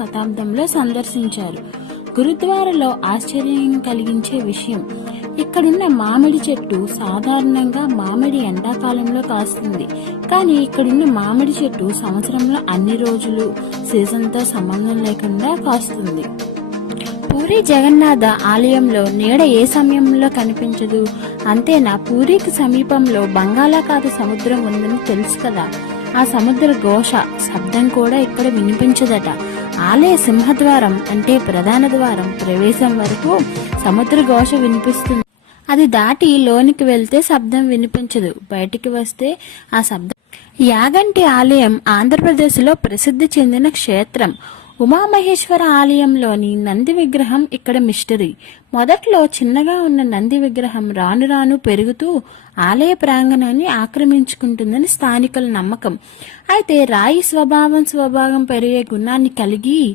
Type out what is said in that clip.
శతాబ్దంలో సందర్శించారు. గురుద్వారాలో ఆశ్చర్యం కలిగించే విషయం, ఇక్కడున్న మామిడి చెట్టు సాధారణంగా మామిడి ఎండాకాలంలో కాస్తుంది. కానీ ఇక్కడున్న మామిడి చెట్టు సంవత్సరంలో అన్ని రోజులు సీజన్తో సంబంధం లేకుండా కాస్తుంది. పూరి జగన్నాథ ఆలయంలో నీడ ఏ సమయంలో కనిపించదు. అంతేనా, పూరికి సమీపంలో బంగాళాఖాత సముద్రం ఉందని తెలుసు కదా. ఆ సముద్ర ఘోష శబ్దం కూడా ఇక్కడ వినిపించదట. ఆలయ సింహద్వారం అంటే ప్రధాన ద్వారం ప్రవేశం వరకు సముద్ర ఘోష వినిపిస్తుంది. అది దాటి లోనికి వెళ్తే శబ్దం వినిపించదు. బయటికి వస్తే ఆ శబ్దం. యాగంటి ఆలయం ఆంధ్రప్రదేశ్లో ప్రసిద్ధి చెందిన క్షేత్రం. ఉమామహేశ్వర ఆలయంలోని నంది విగ్రహం ఇక్కడ మిస్టరీ. మొదట్లో చిన్నగా ఉన్న నంది విగ్రహం రాను రాను పెరుగుతూ ఆలయ ప్రాంగణాన్ని ఆక్రమించుకుంటుందని స్థానికుల నమ్మకం. అయితే రాయి స్వభావం పెరిగే గుణాన్ని కలిగి